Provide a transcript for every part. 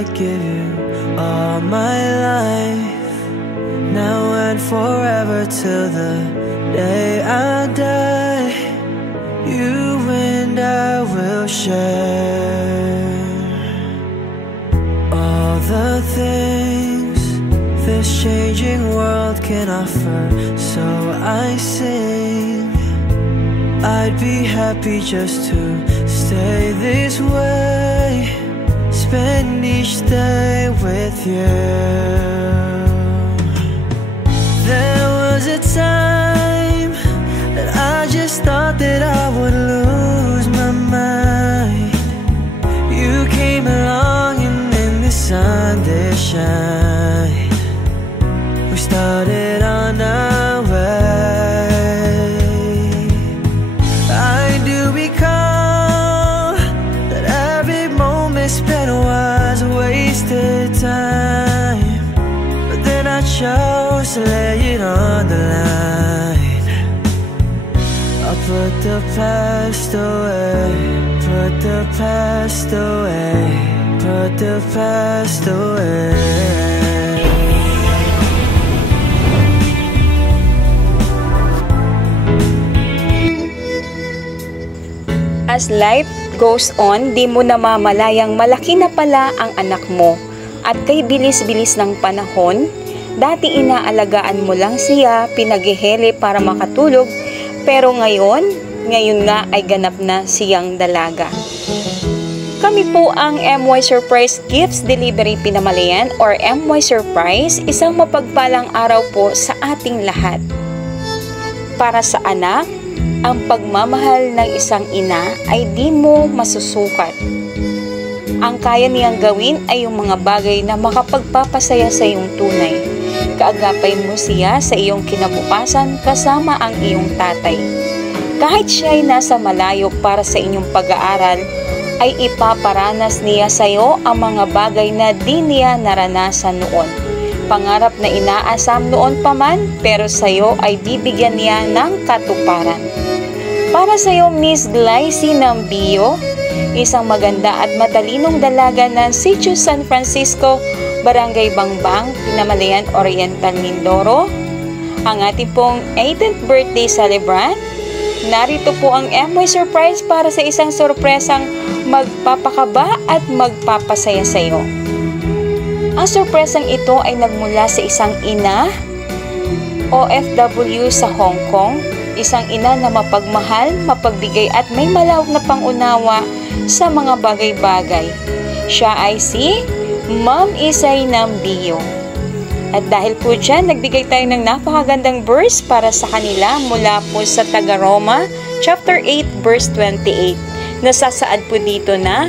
I'd give you all my life, now and forever till the day I die. You and I will share all the things this changing world can offer. So I sing, I'd be happy just to stay this way, spend each day with you. There was a time that I just thought that I would lose my mind. You came along and in the sun did shine. We started on our way. I do recall that every moment spent was wasted time, but then I chose to lay it on the line. I put the past away, put the past away, put the past away. As life goes on, di mo namamalayang malaki na pala ang anak mo. At kay bilis-bilis ng panahon, dati inaalagaan mo lang siya, pinaghihele para makatulog, pero ngayon nga ay ganap na siyang dalaga. Kami po ang MY Surprise Gifts Delivery Pinamalayan or MY Surprise, isang mapagpalang araw po sa ating lahat. Para sa anak, ang pagmamahal ng isang ina ay di mo masusukat. Ang kaya niyang gawin ay yung mga bagay na makapagpapasaya sa iyong tunay. Kaagapay mo siya sa iyong kinabukasan kasama ang iyong tatay. Kahit siya ay nasa malayo para sa inyong pag-aaral, ay ipaparanas niya sa iyo ang mga bagay na di niya naranasan noon. Pangarap na inaasam noon pa man, pero sa iyo ay bibigyan niya ng katuparan. Para sa iyo, Miss Glycy Nambio, isang maganda at matalinong dalaga ng Sitio San Francisco, Barangay Bangbang, Pinamalayan Oriental, Mindoro, ang ating pong 18th birthday celebrant. Narito po ang MY Surprise para sa isang sorpresang magpapakaba at magpapasaya sa iyo. Ang sorpresang ito ay nagmula sa isang ina, OFW sa Hong Kong, isang ina na mapagmahal, mapagbigay at may malawak na pangunawa sa mga bagay-bagay. Siya ay si Ma'am Isay Nambio. At dahil po dyan, nagbigay tayo ng napakagandang verse para sa kanila mula po sa Taga-Roma, chapter 8, verse 28. Nasasaad po dito na,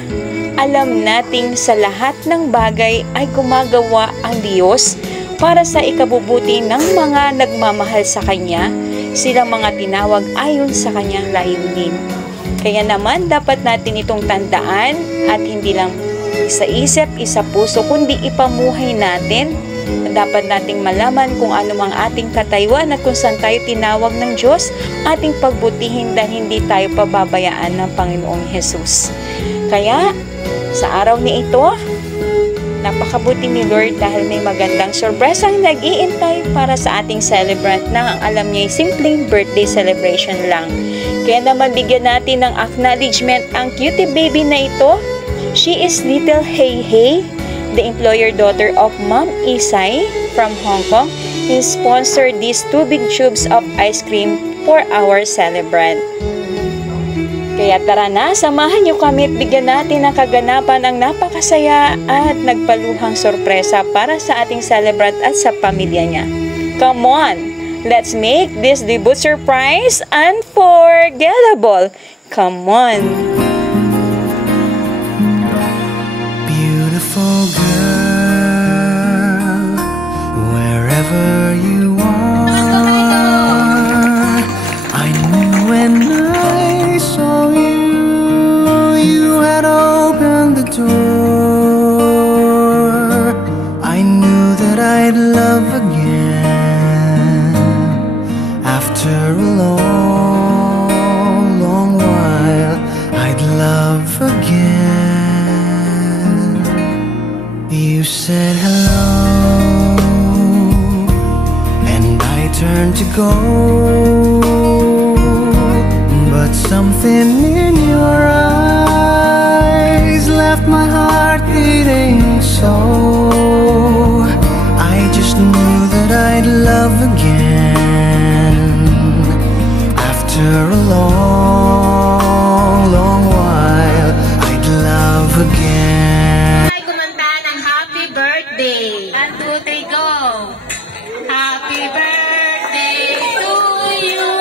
alam nating sa lahat ng bagay ay gumagawa ang Diyos para sa ikabubuti ng mga nagmamahal sa Kanya, silang mga tinawag ayon sa Kanyang layunin. Kaya naman, dapat natin itong tandaan at hindi lang sa isip, isa puso, kundi ipamuhay natin. Dapat nating malaman kung ano ang ating katayuan at kung saan tayo tinawag ng Diyos, ating pagbutihin dahil hindi tayo pababayaan ng Panginoong Hesus. Kaya, sa araw ni ito, napakabuti ni Lord dahil may magandang sorpresang nag-iintay para sa ating celebrant na ang alam niya ay simpleng birthday celebration lang. Kaya naman bigyan natin ng acknowledgement ang cutie baby na ito. She is Little Hey Hey, the employer daughter of Ma'am Isay from Hong Kong, who sponsored these 2 big tubes of ice cream for our celebrant. Kaya tara na, samahan niyo kami at bigyan natin ng kaganapan ang napakasaya at nagpaluhang sorpresa para sa ating celebrant at sa pamilya niya. Come on, let's make this debut surprise unforgettable. Come on! Beautiful girl, wherever you are, I knew when I saw you, you had opened the door. I knew that I'd love again after a long, long while. I'd love again. After a long, long while, I'd love again. Ay, kumanta ng happy birthday. 1, 2, 3, go! Happy birthday to you.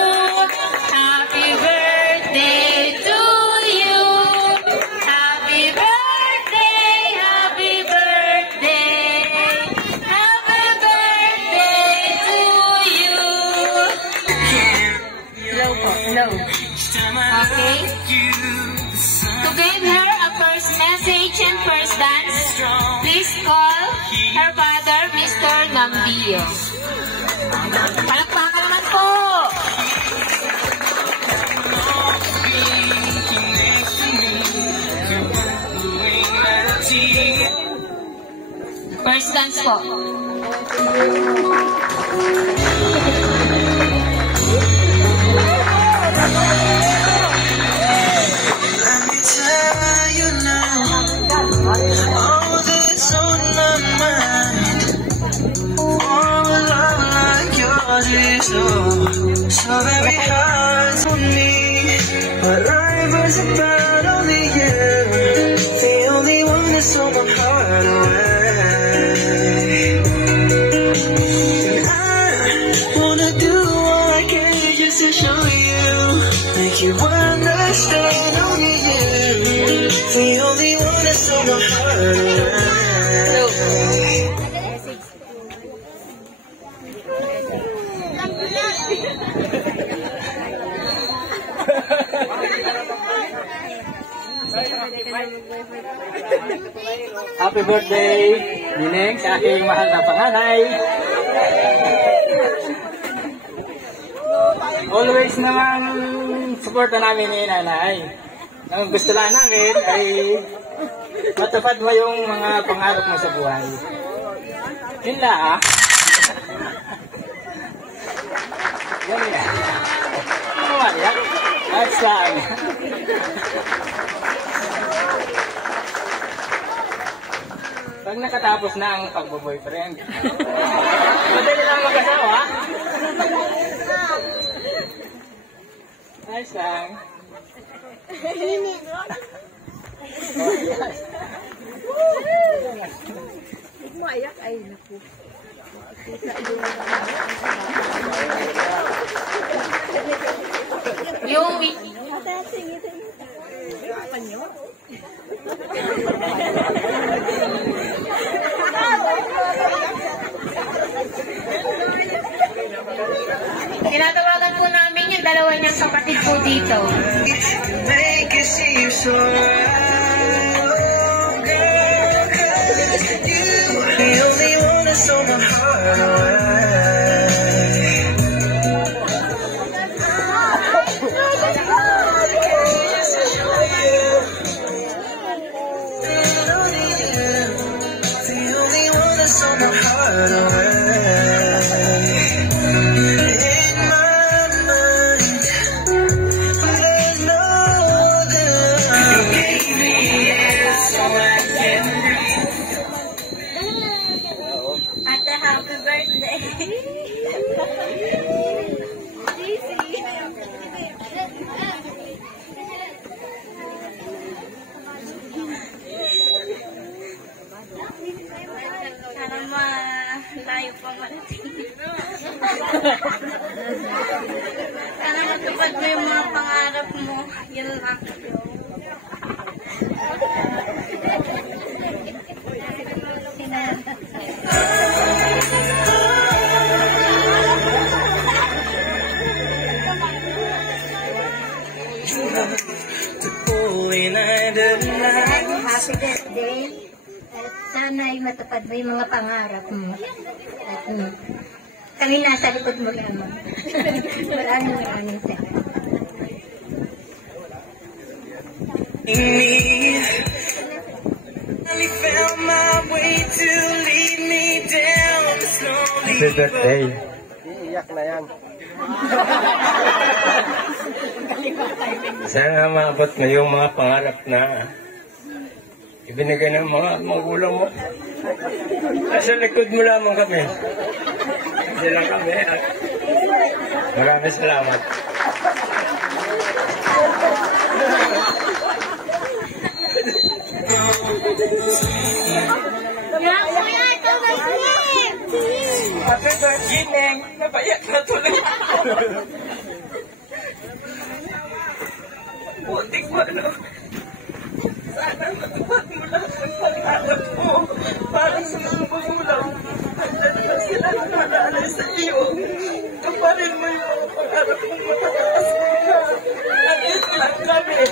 Happy birthday to you. Happy birthday, happy birthday. Happy birthday to you. Low po, low. Okay? To give her a first message and first dance, please call her father, Mr. Nambio. Palakpakan naman po! First dance po. Let me tell you now, all that's on my mind. For a love like yours is so very hard for me. But life is about only you, the only one that's on my heart away. And I wanna do all I can just to show you, make you understand only you, the only one that's on my heart away. Happy birthday, Nineng, sa aking mahal na panganay. Always naman suporta namin ni nanay. Ang gusto lang namin ay matupad mo yung mga pangarap mo sa buhay. Yun lang. Yan yan. Ano ba yan? That's lang. Pag nakatapos na ang pagbo-boyfriend, madali lang mag-asawa. Ayos lang. Mayak ay naku. Yung tinatawagan po namin yung dalawa niyang kapatid po dito. Make it seem so right, oh girl, 'cause you, the only one that's on my heart away. The only one that's on my heart away. Ate, happy birthday! Sana malayo pa marating. Sana matupad mo yung mga pangarap mo. Yun lang. Happy birthday. At sana ay matupad mo yung mga pangarap mo. At kami nasa likod mo lamang. Maraming salamat. Happy birthday. Iiyak na yan. Sana maabot mo yung mga pangarap na ibinigay ng mga magulang mo. Nasa likod mo lamang kami. Hindi lang kami. Maraming salamat. Muntik mo, ano? Sana matupad mo lahat ng pag-awat mo para sa mga magulang. Handa na sila na manalay sa iyo. Kaparin mo yung mga pangarap mong matataas mo na. Nandito lang kami.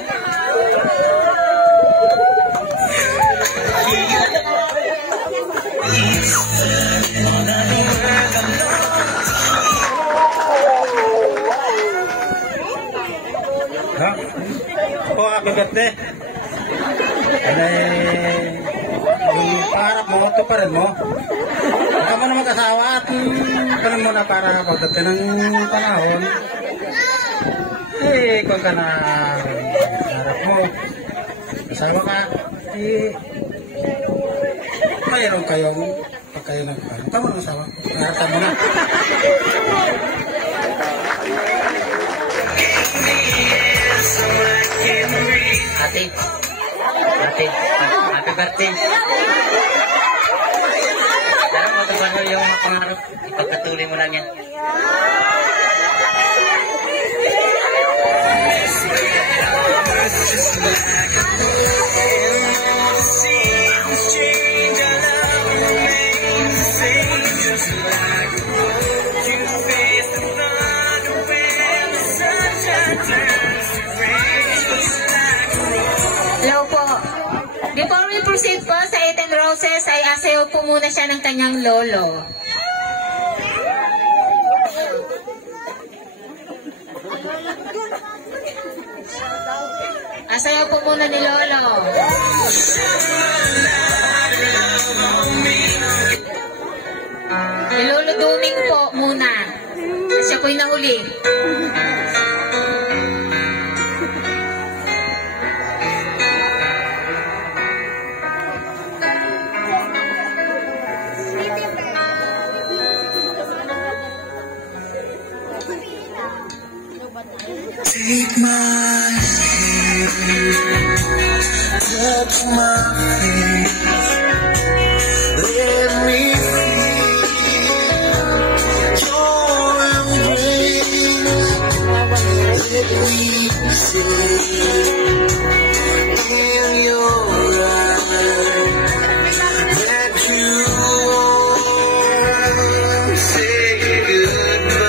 Ha? O, happy birthday. Yung pangarap mo, ito pa rin mo. Baka mo na mag-asawa at ganun mo na para pagdating ng panahon. Kung ka na pangarap mo, asawa ka, mayroon kayong pag kayo nagpangarap. Tama ng asawa, pangarap mo na. Happy birthday. Sana matupad mo yung pangarap. Ipagpatuloy mo lang yan. Hello po. Before we proceed po sa 18 Roses, ay asayaw po muna siya ng kanyang lolo. Asayaw po muna ni lolo. Ni Lolo Duming po muna. Siya po'y nahuli. Take my hand, touch my face, let me feel your embrace, let me see in your eyes that you won't say goodbye.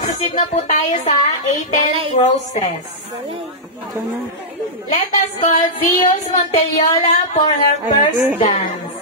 Proceed na po tayo sa 18 Roses. Let us call Zeus Monteliola for her first dance.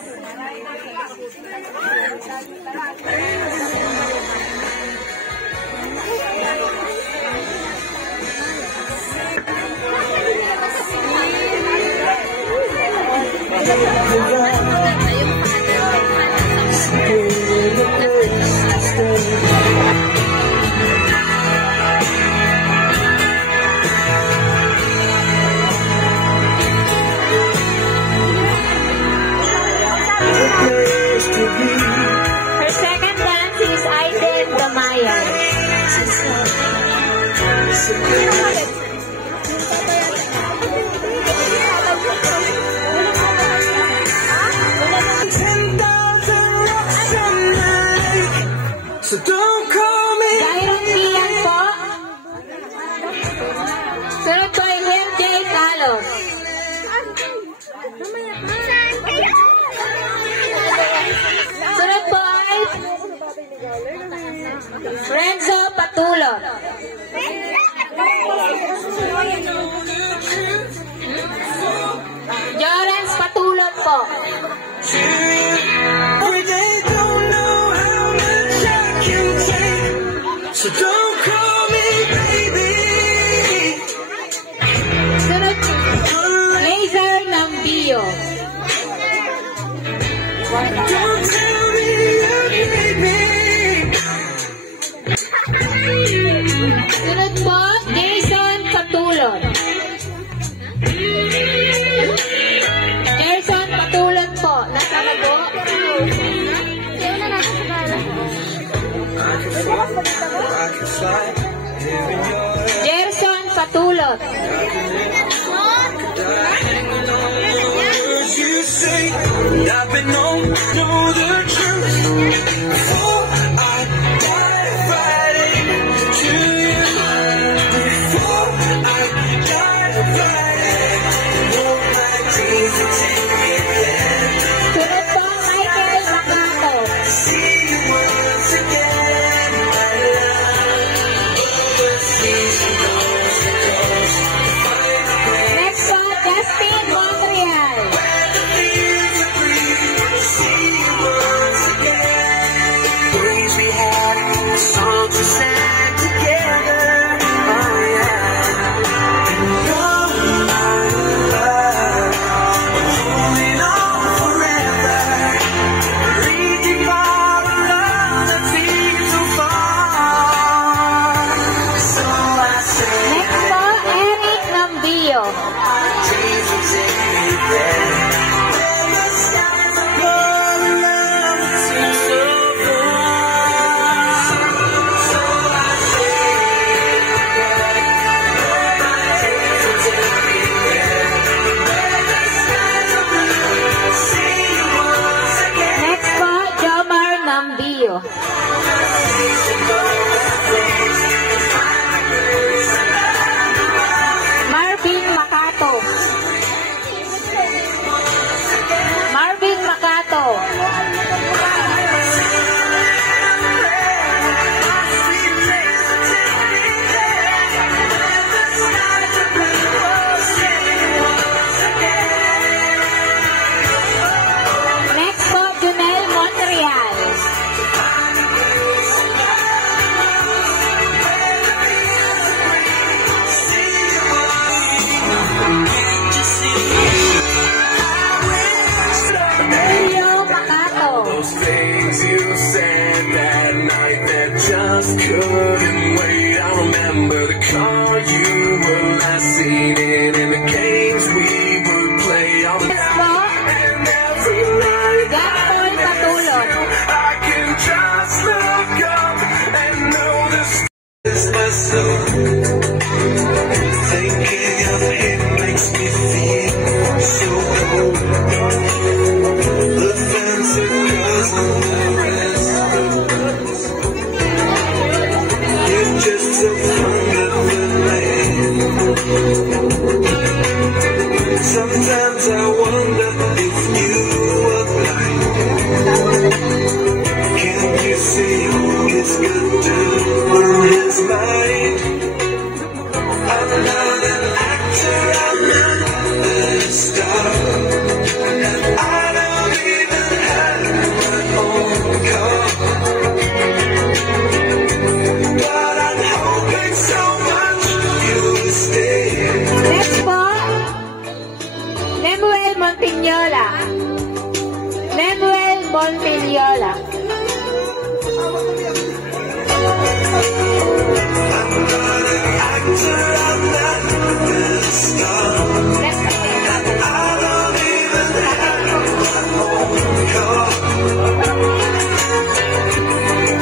Her second dance is Aiden Damaya. So don't call me. Dairon Bian po. Sunod po ay Will J. Carlos. Sunod po ay Renzo Patulot. Days will take me there. Your love seems so far, so I say days will take me there. See you once again. Next po, Jomar Nambio. Marvin Makato. Marvin Makato. Next po, Junel Montreal. Julio Makato. Those things you said that night that just couldn't wait. I remember the car you were last seen in and the games we would play all the Next po, and every night. Gaston Matulon. I can just look up and know this is myself. Thinking of him makes me feel so cold. The fancy girls and the rest. You're just so fond of the man. Sometimes I wonder if you were blind. Can you see his good doing his mind? I'm not an actor, I'm not a star. I don't even have my own car. But I'm hoping so much you'll stay. Next po, Nemuel Montinola. Nemuel Montinola. I'm not an actor, I'm not a star. Next po, I don't even have my own car.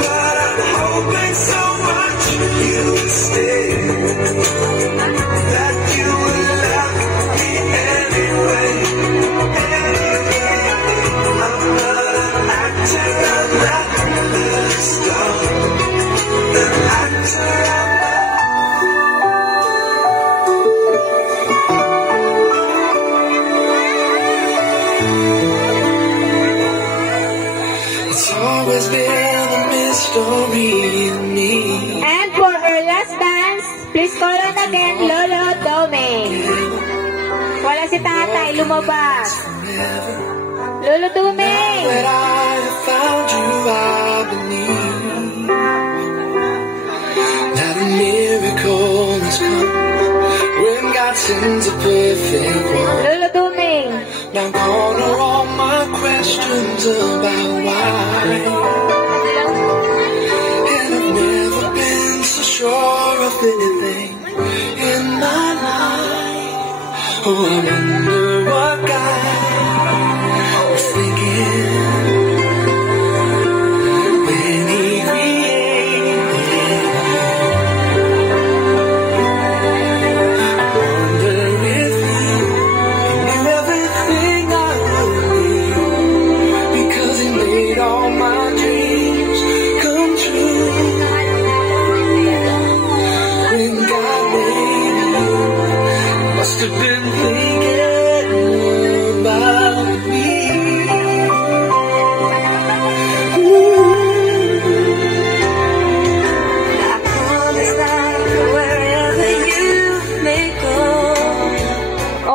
But I'm hoping so much you'll stay. That you will love me anyway. I'm not an actor, I'm not a star. An actor, I'm not. It's always been a mystery to me. and for her last dance, please call on again Lolo Dome. Wala si tatay, lumabas. Lolo Dome. That I have found you, I believe that a miracle has come when God sends a perfect one. Lolo Dome. Now gone are all my questions about why. And I've never been so sure of anything in my life. Oh, I wonder what God was thinking when He created. I wonder if He knew everything I would need, because He made all my dreams come true. When God made you, must have been thinking about me. I promise that wherever you may go.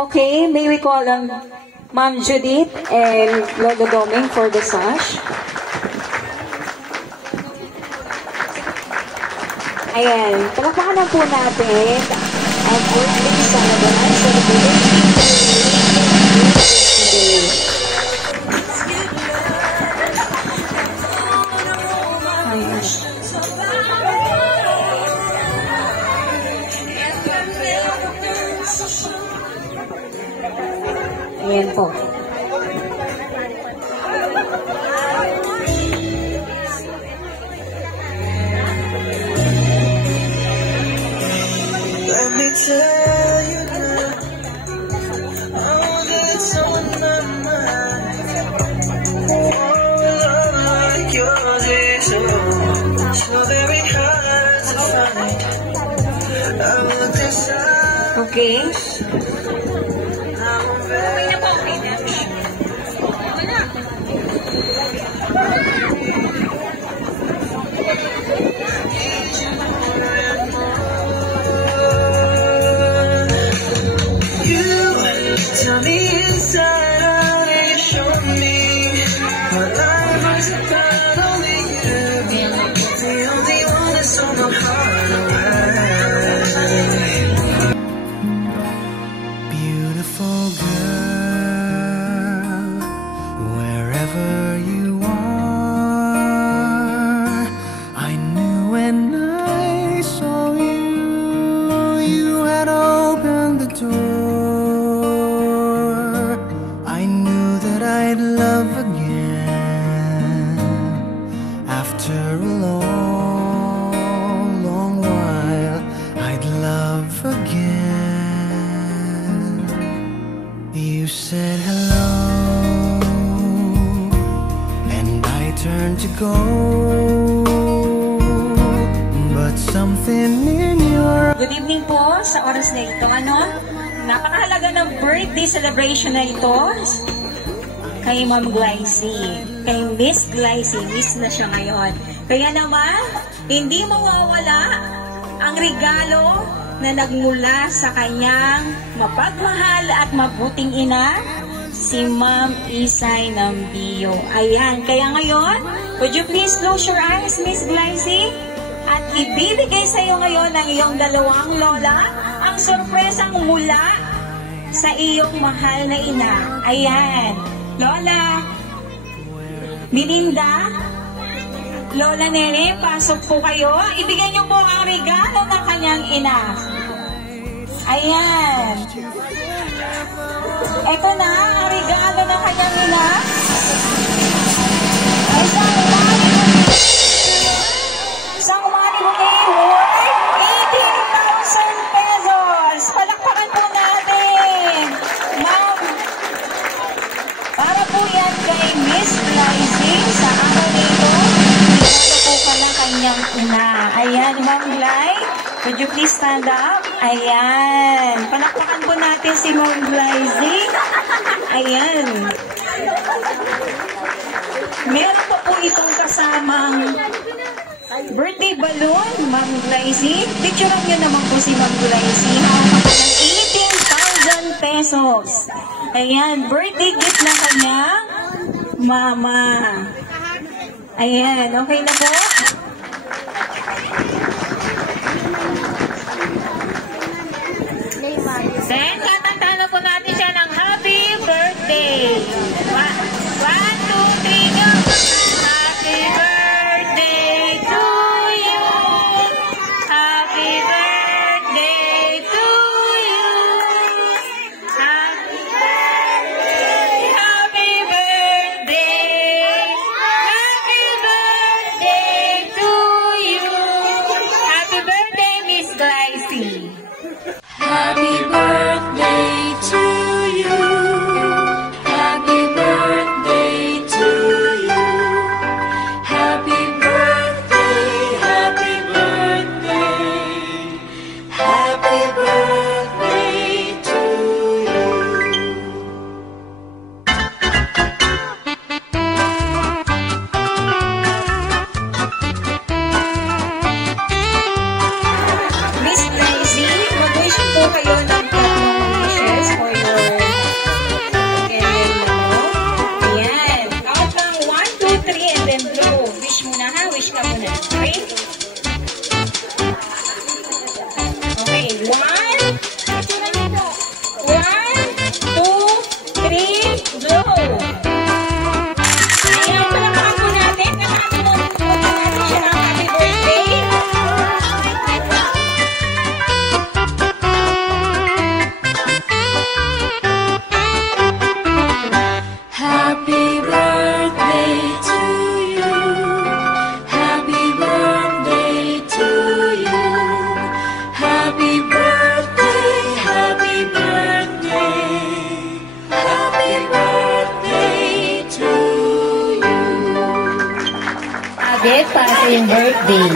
Okay, may we call on Ma'am Judith and Lolo Doming for the sash. Ayan, palakpakan na po natin ang birthday celebration. Ayan po. Let me tell you now, oh, that's on my mind. Oh, love like yours is so very hard to find. I looked inside, Okay. I'm very tell me inside out and you show me my life was about only you. The only one that's on my heart away. Beautiful girl, wherever you are, I knew when I saw you, you had opened the door. I'd love again after a long, long while. I'd love again. You said hello, and I turned to go, but something in your Good evening po sa oras na ito. Napakahalaga ng birthday celebration na ito kay Ma'am Glycie, kay Miss Glycie. Miss na siya ngayon. Kaya naman, hindi mawawala ang regalo na nagmula sa kanyang mapagmahal at mabuting ina, si Ma'am Isay Nambio. Ayan, kaya ngayon, would you please close your eyes, Miss Glycie? At ibibigay sa iyo ngayon ng iyong dalawang lola ang sorpresang mula sa iyong mahal na ina. Ayan. Lola Melinda, Lola Nene, pasok po kayo. Ibigay niyo po ang regalo ng kanyang ina. Ayan. Ito na ang regalo ng kanyang ina. Isang money bouquet worth 18,000 pesos. Palakpakan po natin. Ma'am, para po yan kay Miss Glycie sa araw nito. Regalo po pala kanyang ina. Ayan, Ma'am Gly, would you please stand up? Ayan. Palakpakan po natin si Ma'am Glycie. Ayan. Meron pa po itong kasamang birthday balloon, Ma'am Glycie. Picturean nyo naman po si Ma'am Glycie. Hawak pa ng 18,000 pesos. Ayan, birthday gift na kanyang mama. Ayan, okay na po? Then, katantahan na po natin siya ng happy birthday. 1, 2, 3, go! Happy birthday to you. Happy birthday to you. Happy birthday. Happy birthday. Happy birthday cake para sa iyong birthday.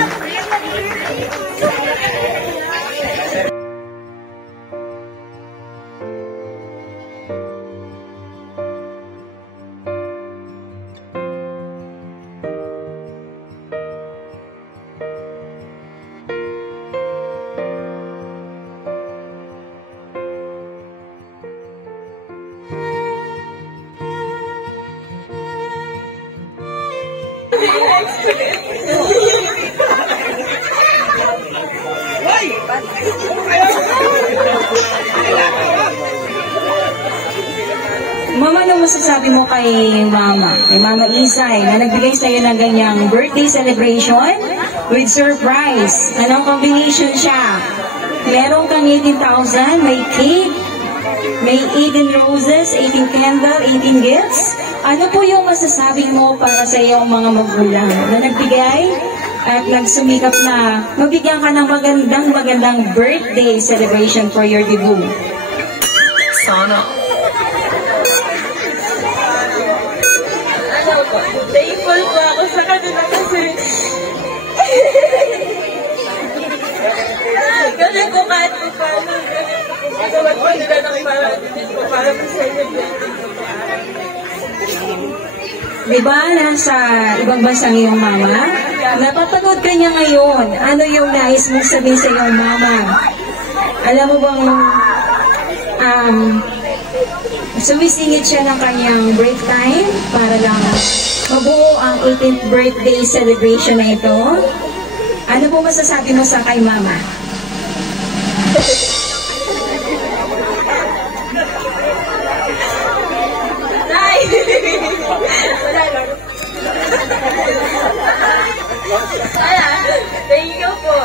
Mama, ano masasabi mo kay Mama Isay, na nagbigay sa'yo ng ganyang birthday celebration with surprise? Anong combination siya? Meron kang 18,000, may cake, may 18 roses, 18 candle, 18 gifts. Ano po yung masasabi mo para sa iyong mga magulang na nagbigay at nagsumikap na mabigyan ka ng magandang birthday celebration for your debut? Sana. Thankful po ako sa kanila kasi kasi po kahit po paano gawat po nila ng parang din po para ma-celebrate po. Diba, nasa ibang bansa ng iyong mama? Napapanood ka niya ngayon. Ano yung nais mong sabihin sa iyong mama? Alam mo bang sumisingit siya ng kanyang break time para lang mabuo ang 18th birthday celebration na ito? Ano po masasabi mo sa kay mama? Nay! Wala lang. Thank you po.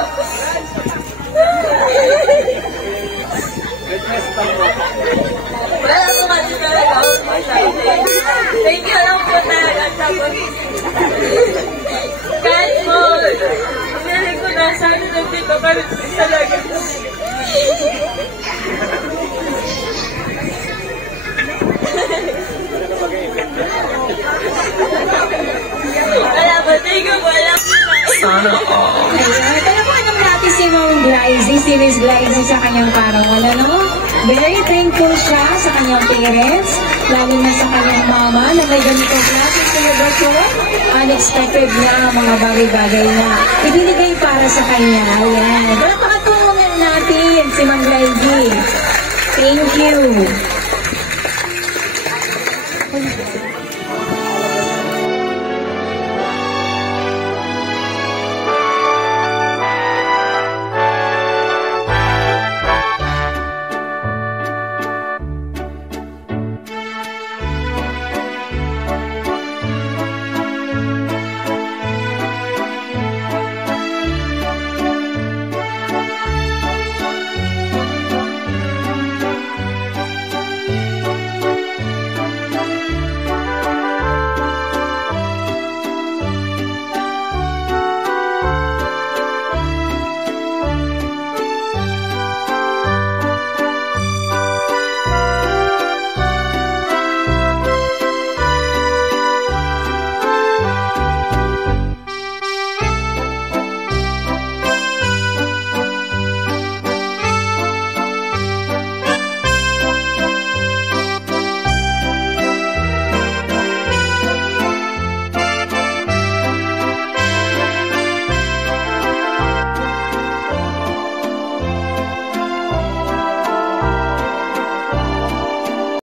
Wala po kasi talaga ako masabi. Thank you lang po talaga. Tapos, kahit po, pinalig ko na sana nandito pa rin talaga. Wala po, thank you po. Wala po na. Sana. Talagang natin si Ma'am Glyzie, si Miss Glyzie sa kanyang parawan, ano? Very thankful siya sa kanyang parents, lalo na sa kanyang mama na may ganitong klaseng celebration. Unexpected niya ang mga bagay-bagay na ibinigay para sa kanya. Ayan. Palakpakan po natin si Ma'am Glyzie. Thank you.